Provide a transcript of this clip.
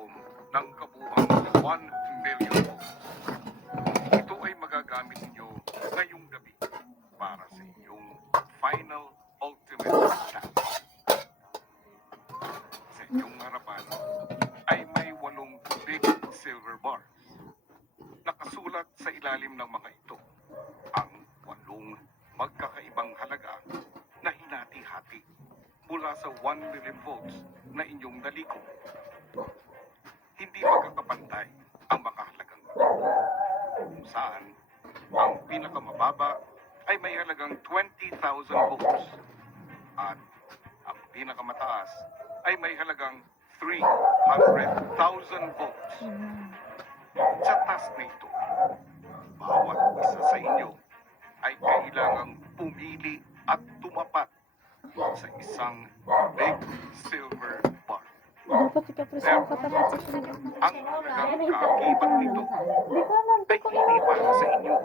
Telecom ng kabuuang 1 million volts. Ito ay magagamit ninyo ngayong gabi para sa inyong final ultimate task. Sa inyong harapan ay may 8 big silver bars. Nakasulat sa ilalim ng mga ito ang 8 magkakaibang halaga na hinati-hati mula sa 1 million volts na inyong naliko. Hindi magkakapantay ang mga halagang ito, kung saan ang pinakamababa ay may halagang 20,000 volts at ang pinakamataas ay may halagang 300,000 volts. Sa task na ito, bawat isa sa inyo ay kailangang pumili at tumapat sa isang big silver bar. Dapat ikapresyo katapat sa sila. Ang halagang kaakibat nito ay hindi para sa inyo.